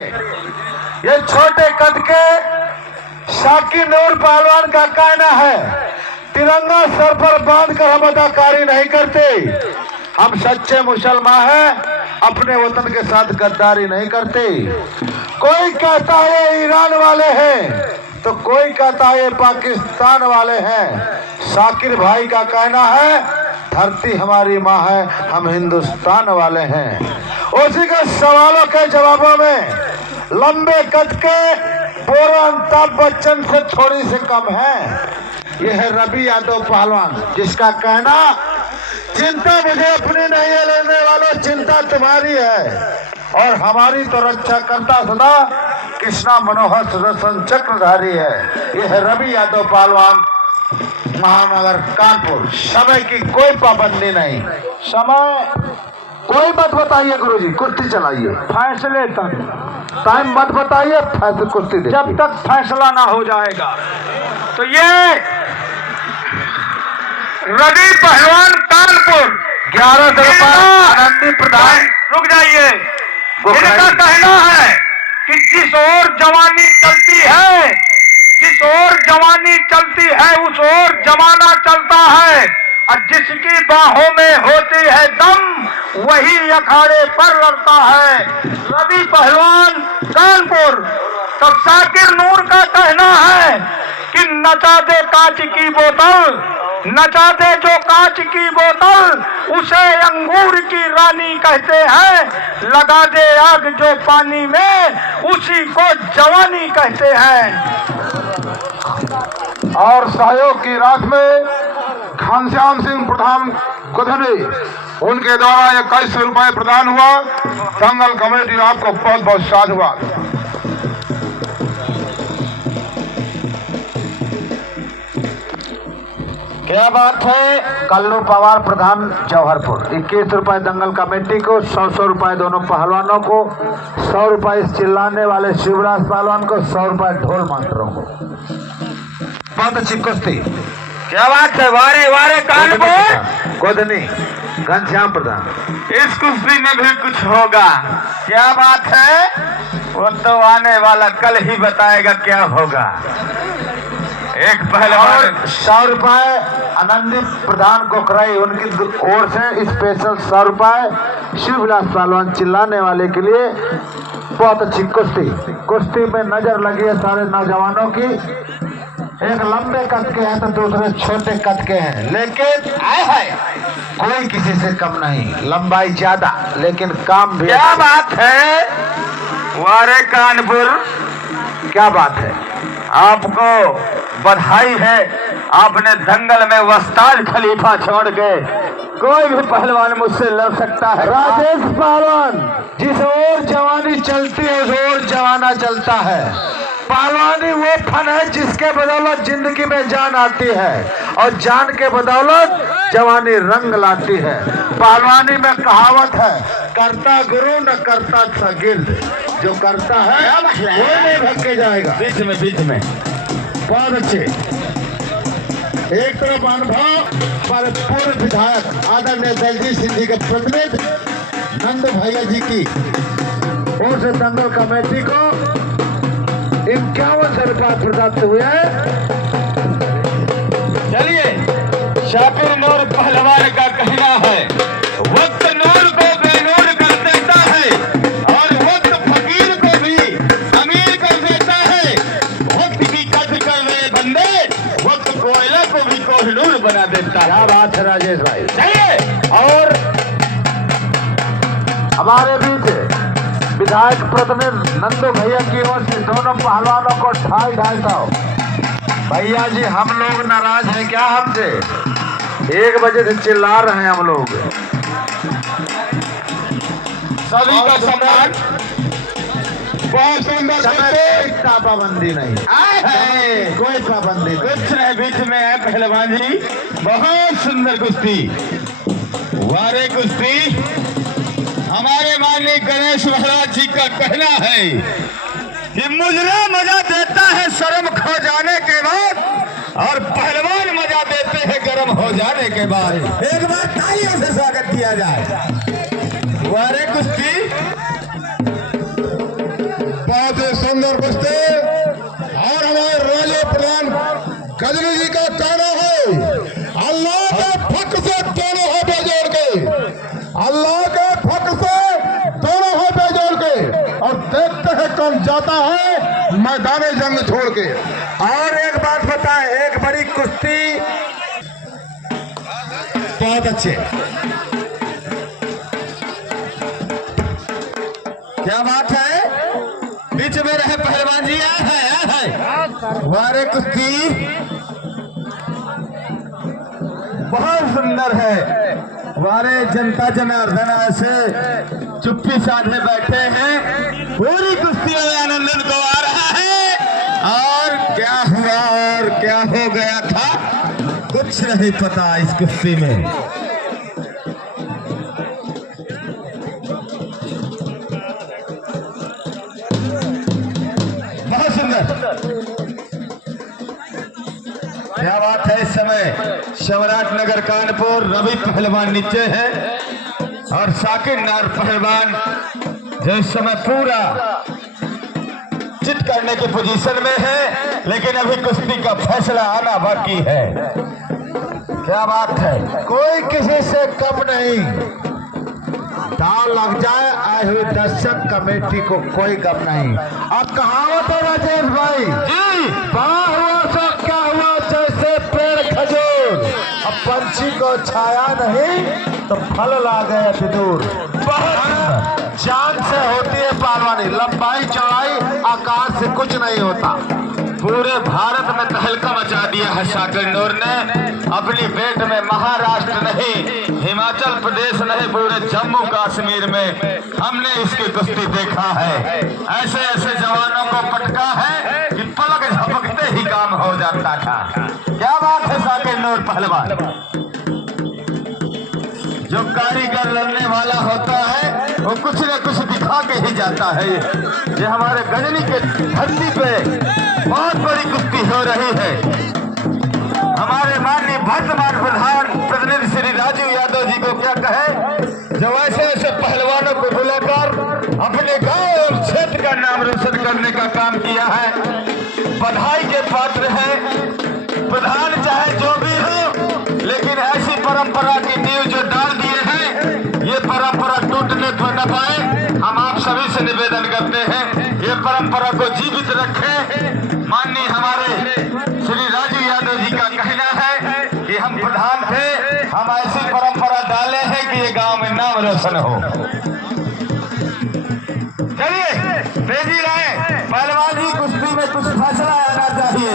ये छोटे कद के शाकिर नूर पहलवान का कहना है, तिरंगा सर पर बांधकर हम अदाकारी नहीं करते। हम सच्चे मुसलमान हैं, अपने वतन के साथ गद्दारी नहीं करते। कोई कहता है ये ईरान वाले हैं, तो कोई कहता है ये पाकिस्तान वाले हैं। शाकिर भाई का कहना है, धरती हमारी माँ है, हम हिंदुस्तान वाले हैं। उसी के सवालों के जवाबों में लंबे कद के पूरा अमिताभ बच्चन से थोड़ी से कम है। यह है रवि यादव पहलवान, जिसका कहना, चिंता मुझे अपनी नहीं है लेने वालों, चिंता तुम्हारी है और हमारी तो रक्षा करता सदा कृष्णा मनोहर सुदर्शन चक्रधारी है। यह है रवि यादव पहलवान, महानगर कानपुर। समय की कोई पाबंदी नहीं, समय कोई मत बताइए गुरुजी, कुश्ती चलाइए फैसले तक। टाइम मत बताइए, फैसले कुश्ती देखिए जब तक फैसला ना हो जाएगा। तो ये रवि पहलवान कानपुर 1100 रुपए आनंदी प्रधान। रुक जाइए। इनका कहना है कि जिस ओर जवानी चलती है, जिस ओर जवानी चलती है उस ओर जमाना चलता है, और जिसकी बाहों में होती है दम वही अखाड़े पर लड़ता है। रवि पहलवान कानपुर। तब शाकिर नूर का कहना है कि नचा दे कांच की बोतल, नचा दे जो कांच की बोतल, उसे अंगूर की रानी कहते हैं। लगा दे आग जो पानी में, उसी को जवानी कहते हैं। और सहयोग की रात में घनश्याम सिंह प्रधान गोधनी, उनके द्वारा 21 रुपए प्रदान हुआ। दंगल कमेटी आपको बहुत बहुत साधुवाद। क्या बात है। कल्लू पवार प्रधान जौहरपुर 21 रुपए दंगल कमेटी को, 100 रुपए दोनों पहलवानों को, 100 रुपए इस चिल्लाने वाले शिवराज पहलवान को, 100 रुपए ढोल मास्टरों को। बहुत अच्छी कुश्ती। क्या बात है। वारे वारे कानपुर गोधनी घनश्याम प्रधान। इस कुश्ती में भी कुछ होगा। क्या बात है। वो तो आने वाला कल ही बताएगा क्या होगा। एक पहलवान 100 रुपए आनंदी प्रधान कोकराई, उनकी ओर से स्पेशल 100 रुपए शिवविलास पहलवान चिल्लाने वाले के लिए। बहुत अच्छी कुश्ती। कुश्ती में नजर लगी है सारे नौजवानों की। एक लंबे कद के हैं तो दूसरे छोटे कद के हैं, लेकिन कोई किसी से कम नहीं। लंबाई ज्यादा लेकिन काम भी। क्या बात है। वारे कानपुर। क्या बात है। आपको बधाई है, आपने दंगल में वस्ताद खलीफा छोड़ के कोई भी पहलवान मुझसे लड़ सकता है। राजेश पहलवान, जिस ओर जवानी चलती है उस ओर जवाना चलता है। पहलवानी वो फन है जिसके बदौलत जिंदगी में जान आती है, और जान के बदौलत जवानी रंग लाती है। पहलवानी में कहावत है, करता गुरु न करता शागिर्द। जो करता है वो नहीं भग के जाएगा। बीच में बहुत अच्छे। एक तरफ अनुभव हमारे पूर्व विधायक आदरणीय दलजीत सिंह जी के प्रतिनिधि नंद भैया जी की ओर से दंगल कमेटी को 51 रुपये प्राप्त हुए हैं। चलिए। शाकिर नूर पहलवान का कहना है, वक्त नूर को बेनूर कर देता है और वक्त फकीर को भी अमीर कर देता है। वक्त की कद्र कर रहे बंदे, वक्त कोयला को भी कोहिनूर बना देता है। क्या बात है राजेश भाई। चलिए। और हमारे बीच विधायक प्रतिनिधि नंदू भैया की ओर से दोनों पहलवानों को 250 भैया जी, हम लोग नाराज हैं क्या हमसे? 1 बजे से चिल्ला रहे हैं हम लोग। सभी का सम्मान। बहुत सुंदर। इतना पाबंदी नहीं है, कोई पाबंदी नहीं। कुछ नहीं बीच में है पहलवान जी। बहुत सुंदर कुश्ती। वारे कुश्ती। हमारे माननीय गणेश महाराज जी का कहना है कि मुजरा मजा देता है शर्म खो जाने के बाद, और पहलवान मजा देते हैं गर्म हो जाने के बाद। एक बार तालियों से स्वागत किया जाए। वारे कुश्ती। बहुत ही सुंदर कुश्ती। और हमारे राजे प्रधान गजनी जी का कहना है अल्लाह के फक से दोनों हाथ जोड़ के, अल्लाह के फक से दोनों हाथ जोड़ के, और देखते हैं कौन जाता है मैदान जंग छोड़ के। और एक बात बताएं, एक बड़ी कुश्ती बहुत अच्छे, क्या बात है, बीच में रहे पहलवान जी आए हैं वारे कुश्ती बहुत सुंदर है। वारे जनता जनार्दन ऐसे चुप्पी साधे बैठे हैं, पूरी कुश्तियों में आनंदन को आ रहा है। और क्या हुआ और क्या हो गया था कुछ नहीं पता इस कुश्ती में। बहुत सुंदर, क्या बात है। इस समय सम्राट नगर कानपुर रवि पहलवान नीचे है और साकिर नार पहलवान जो इस समय पूरा चित करने की पोजीशन में है, लेकिन अभी कुश्ती का फैसला आना बाकी है। क्या बात है, कोई किसी से कम नहीं। दाल लग जाए आए हुए दर्शक कमेटी को कोई गम नहीं। अब कहावत है राजेश भाई जी, बाह हुआ तो क्या हुआ जैसे पेड़ खजूर, अब पंछी को छाया नहीं तो फल ला गए विदूर। बहुत जान से होती है पहलवानी, लंबाई चौड़ाई आकार से कुछ नहीं होता। पूरे भारत में तहलका मचा दिया है शाकिर नूर ने। अपनी बेट में महाराष्ट्र नहीं, हिमाचल प्रदेश नहीं, पूरे जम्मू कश्मीर में हमने इसकी कुश्ती देखा है। ऐसे ऐसे जवानों को पटका है कि पलक झपकते ही काम हो जाता था। क्या बात है शाकिर नूर पहलवान, जो कारीगर लड़ने वाला होता है वो कुछ न कुछ दिखा के ही जाता है। ये हमारे गजनी के धरती पे बहुत बड़ी कुश्ती हो रही है। हमारे माननीय वर्तमान प्रधान प्रतिनिधि श्री राजू यादव जी को क्या कहे, जो ऐसे ऐसे पहलवानों को बुलाकर अपने गांव और क्षेत्र का नाम रोशन करने का काम किया है, बधाई के पात्र है। प्रधान चाहे जो भी हो, लेकिन ऐसी परंपरा की नींव जो डाल दिए हैं, ये परंपरा टूटने को न पाए। हम आप सभी से निवेदन करते हैं ये परंपरा को जीवित रखें। माननीय हमारे श्री राजू यादव जी का कहना है कि हम प्रधान थे, हम ऐसी परंपरा डाले हैं कि ये गांव में नाम रोशन हो। चलिए तेजी लाए, पहलवान जी कुश्ती में कुछ फैसला आना चाहिए,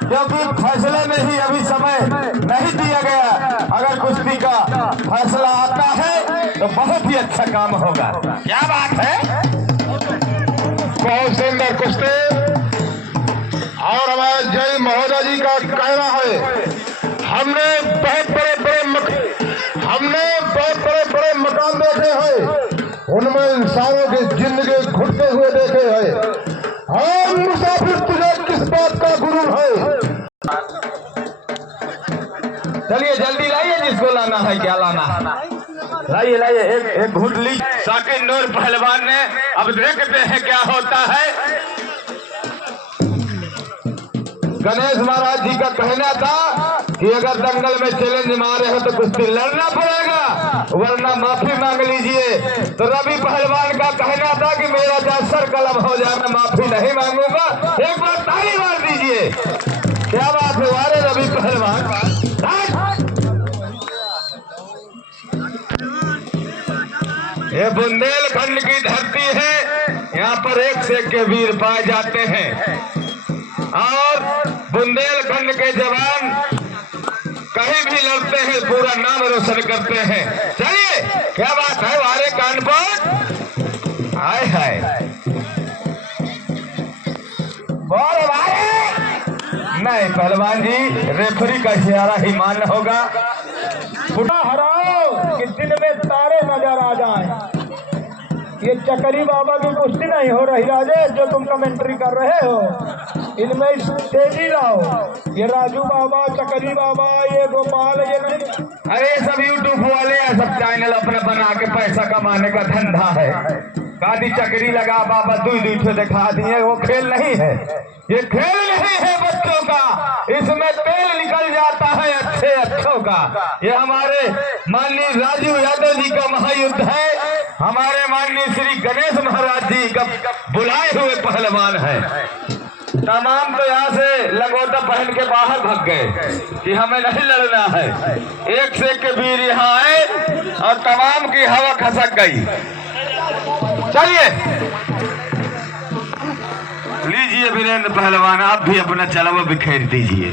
क्योंकि फैसले में ही अभी समय नहीं दिया गया। अगर कुश्ती का फैसला आता है तो बहुत ही अच्छा काम होगा। क्या बात है, बहुत सुंदर कुश्ती। और हमारे जय महोदय जी का कहना है हमने बहुत बड़े बड़े मकान देखे हैं, उनमें इंसानों की जिंदगी घुटते हुए देखे हैं। और मुसाफिर तुझे किस बात का गुरु है। चलिए जल्दी लाइए, जिसको लाना है क्या लाना है लाइए लाइए, एक घूट ली। शाकिर नूर पहलवान ने, अब देखते हैं क्या होता है। गणेश महाराज जी का कहना था कि अगर दंगल में चैलेंज मारे हैं तो कुश्ती लड़ना पड़ेगा, वरना माफी मांग लीजिए। तो रवि पहलवान का कहना था कि मेरा जब सर कलम हो जाए मैं माफी नहीं मांगूंगा। एक बार ताली मार दीजिए। क्या बात है वारे रवि पहलवान। ये बुंदेलखंड की धरती है, यहाँ पर एक से एक के वीर पाए जाते हैं और बुंदेलखंड के जवान कहीं भी लड़ते हैं, पूरा नाम रोशन करते हैं। चलिए क्या बात है वारे कानपुर, हाय हाय बोल वारे। नहीं पहलवान जी, रेफरी का इशारा ही मान्य होगा। फुटा हराओ कि दिन में तारे नजर आ जाए। ये चकरी बाबा की कुश्ती नहीं हो रही राजेश, जो तुम कमेंट्री कर रहे हो इनमें तेजी लाओ। ये राजू बाबा, चकरी बाबा, ये गोपाल, ये नहीं। अरे सब यूट्यूब वाले हैं, सब चैनल अपना बना के पैसा कमाने का धंधा है। गाड़ी चकरी लगा बाबा दुई ठो दिखा दिए, वो खेल नहीं है, ये खेल नहीं है बच्चों का, इसमें तेल निकल जाता है अच्छे अच्छों का। ये हमारे माननीय राजू यादव जी का महायुद्ध है, हमारे माननीय श्री गणेश महाराज जी का बुलाए हुए पहलवान है। तमाम तो यहाँ से लगोटा पहन के बाहर भाग गए कि हमें नहीं लड़ना है। एक से एक के वीर यहाँ आए और तमाम की हवा खसक गई। चलिए लीजिए वीरेंद्र पहलवान, आप भी अपना चलावा बिखेर दीजिए।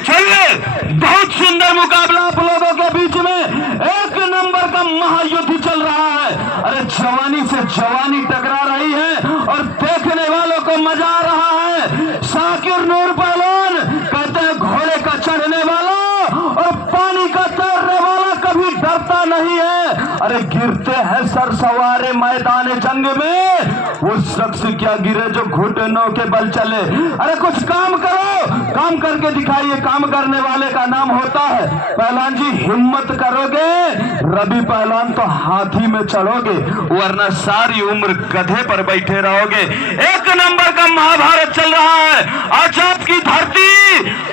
चलिए, बहुत सुंदर मुकाबला आप लोगों के बीच में, एक नंबर का महायुद्ध चल रहा है। अरे जवानी से जवानी टकरा रही है और देखने वालों को मजा आ रहा है। शाकिर नूर पहलवान कहते हैं घोड़े का चढ़ने वाला और पानी का तैरने वाला कभी डरता नहीं है। अरे गिरते हैं सर सवारे मैदान जंग में, वो शख्स क्या गिरे जो घुटनों के बल चले। अरे कुछ काम करो, काम करके दिखाइए। काम करने वाले का नाम होता है पहलवान जी। हिम्मत करोगे रवि पहलवान तो हाथी में चढ़ोगे, वरना सारी उम्र गधे पर बैठे रहोगे। एक नंबर का महाभारत चल रहा है। आज आपकी धरती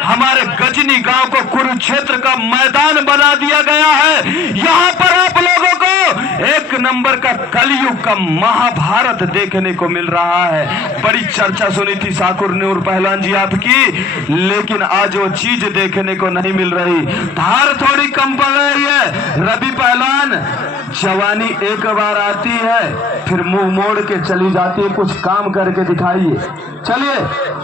हमारे गजनी गांव को कुरुक्षेत्र का मैदान बना दिया गया है। यहाँ पर आप लोगों को एक नंबर का कलयुग का महाभारत देखने को मिल रहा है। बड़ी चर्चा सुनी थी शाकिर नूर पहलवान जी आपकी, लेकिन आज वो चीज देखने को नहीं मिल रही। धार थोड़ी कम पड़ रही है। रवि पहलवान जवानी एक बार आती है फिर मुंह मोड़ के चली जाती है। कुछ काम करके दिखाइए। चलिए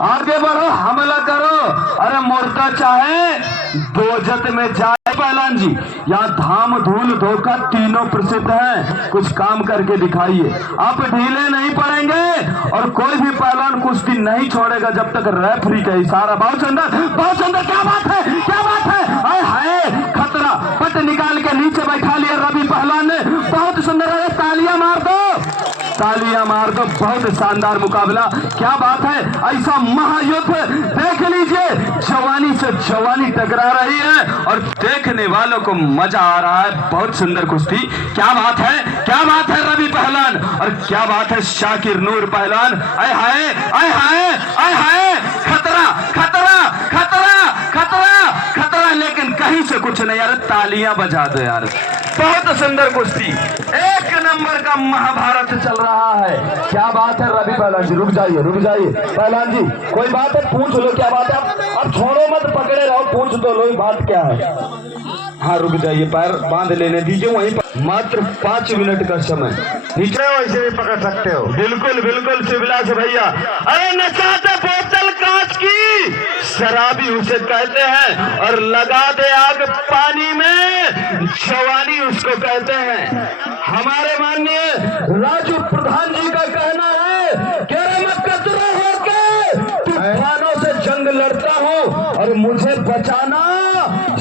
आगे बढ़ो, हमला करो। अरे मोर्चा चाहे दोजत में जाए पहलवान जी, यहाँ धाम धूल धोखा तीनों प्रसिद्ध हैं। कुछ काम करके दिखाइए। आप ढीले नहीं पड़ेंगे और कोई भी पहलवान कुश्ती नहीं छोड़ेगा जब तक रेफरी का इशारा। बहुत सुंदर, बहुत सुंदर, क्या बात है, क्या बात है। आए हाय, खतरा पट निकाल के नीचे बैठा लिया रवि पहलवान ने। बहुत सुंदर है, तालियां मार दो, तालियां मार दो। बहुत शानदार मुकाबला, क्या बात है। ऐसा महायुद्ध देख लीजिए, जवानी से जवानी टकरा रही है और देखने वालों को मजा आ रहा है। बहुत सुंदर कुश्ती, क्या बात है, क्या बात है रवि पहलवान और क्या बात है शाकिर नूर पहलवान। आए हाय, आए हाय, आए हाय, खतरा खतरा खतरा खतरा खतरा, लेकिन कहीं से कुछ नहीं। यार तालियां बजा दो यार। बहुत सुंदर कुश्ती, एक नंबर का महाभारत चल रहा है। क्या बात है रवि पहलवान जी। रुक जाइए, रुक जाइए पहलवान जी, कोई बात है पूछ लो, क्या बात है। अब छोड़ो मत, पकड़े रहो, पूछ दो लो बात क्या है। हाँ रुक जाइए, पैर बांध लेने दीजिए। वहीं पर मात्र 5 मिनट का समय, नीचे वैसे भी पकड़ सकते हो। बिल्कुल बिल्कुल शिवलास भैया। अरे नचाते बोतल कांच की शराबी उसे कहते हैं और लगा दे आग पानी में जवानी उसको कहते हैं। हमारे माननीय राजू प्रधान जी का कहना है कि मैं कचरा होके तूफानों से जंग लड़ता हूँ और मुझे बचाना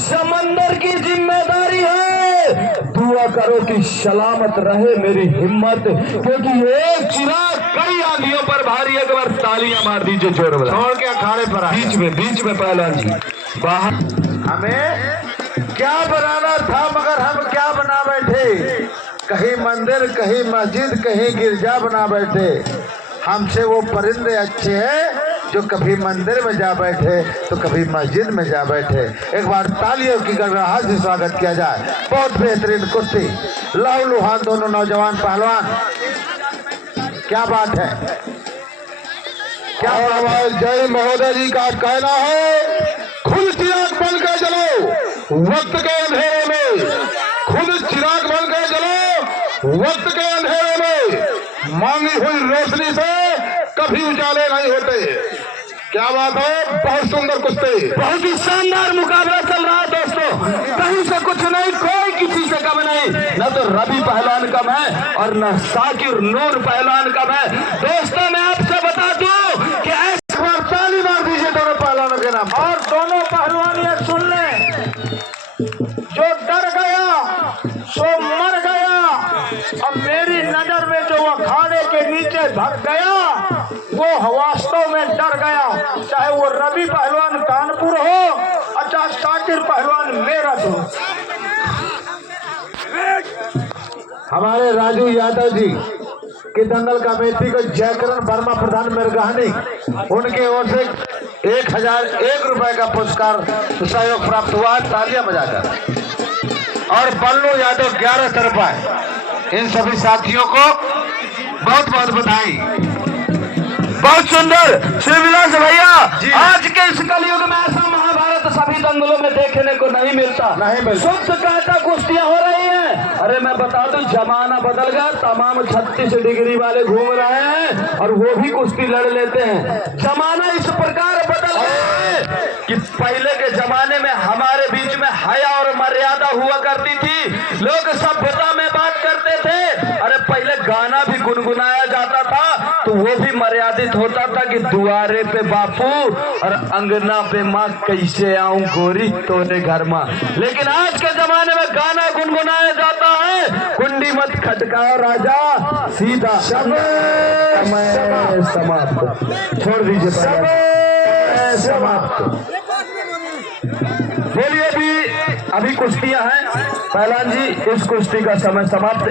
समंदर की जिम्मेदारी है। दुआ करो कि सलामत रहे मेरी हिम्मत, क्योंकि एक चिराग कई आंधियों पर भारी। एक बार तालियां मार दीजिए जोर वाला। छोड़ के अखाड़े पर बीच में पहलवान जी बाहर। हमें क्या बनाना था मगर हम क्या बना बैठे। कहीं मंदिर, कहीं मस्जिद, कहीं गिरजा बना बैठे। हमसे वो परिंदे अच्छे हैं जो कभी मंदिर में जा बैठे तो कभी मस्जिद में जा बैठे। एक बार तालियों की गड़गड़ाहट से स्वागत किया जाए। बहुत बेहतरीन कुश्ती, लहू लुहान दोनों नौजवान पहलवान, क्या बात है, क्या बात है। जय महोदय जी का कहना है खुद चिराग बन के चलो वक्त के अंधेरे में, खुद चिराग बन के चलो वक्त के अंधेरे में। मांगी हुई रोशनी से कभी उजाले नहीं होते। क्या बात है, बहुत सुंदर कुश्ती, बहुत ही शानदार मुकाबला चल रहा है दोस्तों। कहीं से कुछ नहीं, कोई किसी से कम नहीं। न तो रवि पहलवान कम है और न शाकिर नूर पहलवान कम है। दोस्तों मैं आपसे बता दूं कि ऐसे ताली मार दीजिए दोनों पहलवानों के नाम। और दोनों पहलवान ये सुन लें, जो डर गया सो मर गया। अब मेरी नजर में जो अखाड़ा वो वास्तव में डर गया, चाहे वो रवि पहलवान कानपुर हो और चाहे शाकिर पहलवान मेरठ हो। हमारे राजू यादव जी की दंगल कमेटी को जयकरण वर्मा प्रधान मेरगहानी, उनके ओर से 1001 रुपए का पुरस्कार सहयोग प्राप्त हुआ। तालियां बजाकर। और बल्लू यादव 1100 रुपए। इन सभी साथियों को बहुत बहुत बधाई। बहुत सुंदर श्रीविलास भैया, आज के इस कलयुग में ऐसा महाभारत सभी दंगलों में देखने को नहीं मिलता। शुद्ध कांटा कुश्तियां हो रही हैं। अरे मैं बता दूं, जमाना बदल गया, तमाम 36 डिग्री वाले घूम रहे हैं और वो भी कुश्ती लड़ लेते हैं। जमाना इस प्रकार बदल गया है कि पहले के जमाने में हमारे बीच में हया और मर्यादा हुआ करती थी। लोग सभ्यता में बात करते थे। अरे पहले गाना भी गुनगुनाया जाता था तो वो भी मर्यादित होता था कि दुआरे पे बापू और अंगना पे माँ, कैसे आऊं गोरी तोरे घर माँ। लेकिन आज के जमाने में गाना गुनगुनाया जाता है, कुंडी मत खटकाओ राजा, सीधा समय समाप्त। छोड़ दीजिए, समय समाप्त। बोलिए भी, अभी कुश्तियां हैं पहलवान जी, इस कुश्ती का समय समाप्त।